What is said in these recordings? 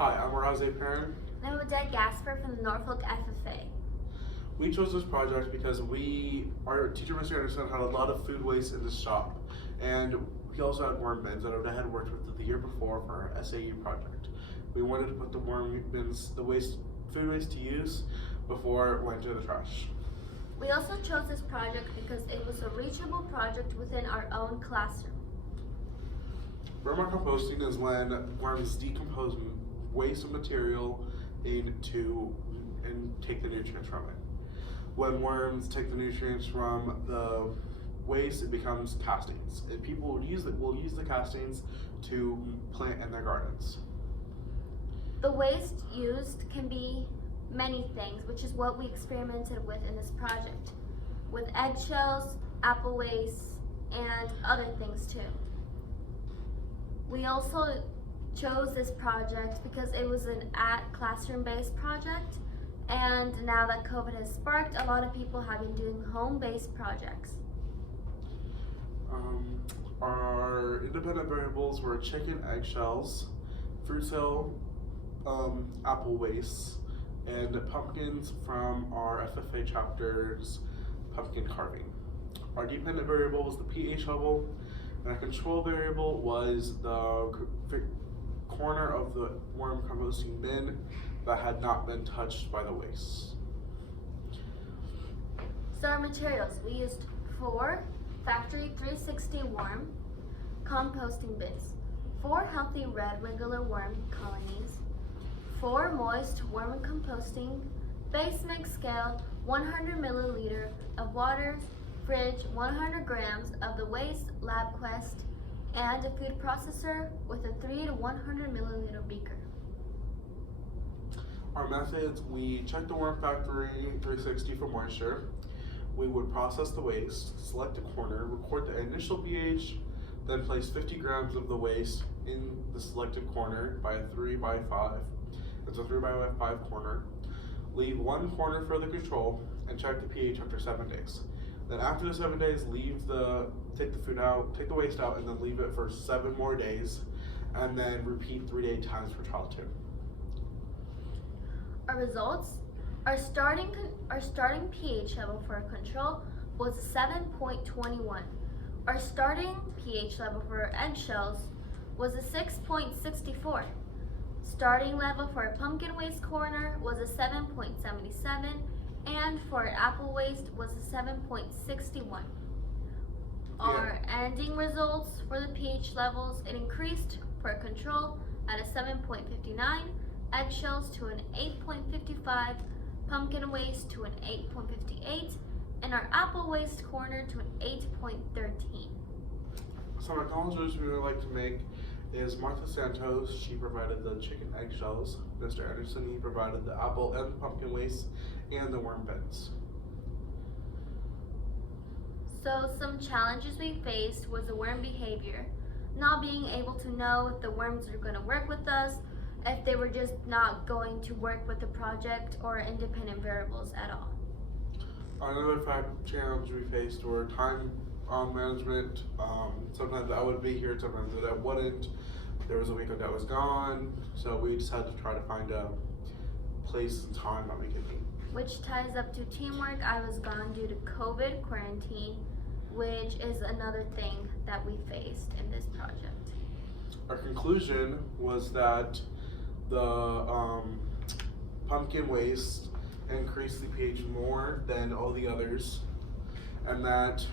Hi, I'm Araeza parent. And I'm Odette from the Norfolk FFA. We chose this project because our teacher, Mr. Anderson, had a lot of food waste in the shop, and he also had worm bins that Odette had worked with the year before for our SAU project. We wanted to put the worm bins, the food waste to use before it went to the trash. We also chose this project because it was a reachable project within our own classroom. Vermicomposting is when worms decompose waste material and take the nutrients from it. When worms take the nutrients from the waste, it becomes castings. And people will use the castings to plant in their gardens. The waste used can be many things, which is what we experimented with in this project, with eggshells, apple waste, and other things too. We also chose this project because it was an classroom-based project, and now that COVID has sparked, a lot of people have been doing home-based projects. Our independent variables were chicken eggshells, fruit cell, apple waste, and pumpkins from our FFA chapter's pumpkin carving. Our dependent variable was the pH level, and our control variable was the corner of the worm composting bin that had not been touched by the waste. So our materials, we used 4 factory 360 worm composting bins, 4 healthy red regular worm colonies, 4 moist worm composting, base mix scale, 100 milliliter of water, fridge, 100 grams of the waste LabQuest, and a food processor with a 3 to 100 milliliter beaker. Our methods, we checked the worm factory 360 for moisture. We would process the waste, select a corner, record the initial pH, then place 50 grams of the waste in the selected corner by a 3x5. It's a 3x5 corner. Leave one corner for the control and check the pH after 7 days. Then after the 7 days, take the waste out, and then leave it for 7 more days, and then repeat 3-day times for trial 2. Our results, our starting pH level for control was 7.21. Our starting pH level for eggshells was a 6.64. Starting level for a pumpkin waste corner was a 7.77, and for apple waste was a 7.61. Our ending results for the pH levels, it increased for control at a 7.59, eggshells to an 8.55, pumpkin waste to an 8.58, and our apple waste corner to an 8.13. Some acknowledgements we would like to make is Martha Santos. She provided the chicken eggshells. Mr. Anderson, he provided the apple and pumpkin waste and the worm bins. So some challenges we faced was the worm behavior, not being able to know if the worms are going to work with us, if they were just not going to work with the project, or independent variables at all. Another challenge we faced were time management. Sometimes I would be here, sometimes I wouldn't. There was a week that was gone, so we just had to try to find a place and time that we could meet. Which ties up to teamwork. I was gone due to COVID quarantine, which is another thing that we faced in this project. Our conclusion was that the pumpkin waste increased the pH more than all the others, and that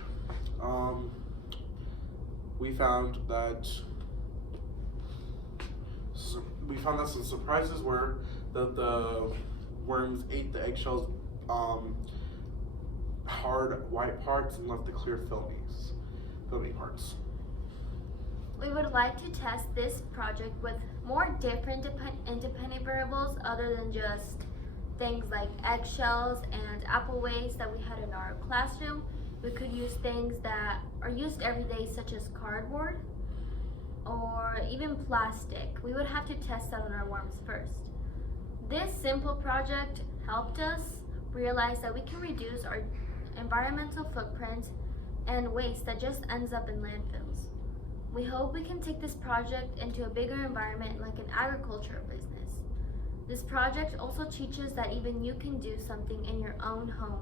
we found that some surprises were that the worms ate the eggshells hard white parts and left the clear filmy parts. We would like to test this project with more different independent variables other than just things like eggshells and apple waste that we had in our classroom. We could use things that are used every day, such as cardboard or even plastic. We would have to test that on our worms first. This simple project helped us realize that we can reduce our environmental footprint and waste that just ends up in landfills. We hope we can take this project into a bigger environment like an agriculture business. This project also teaches that even you can do something in your own home.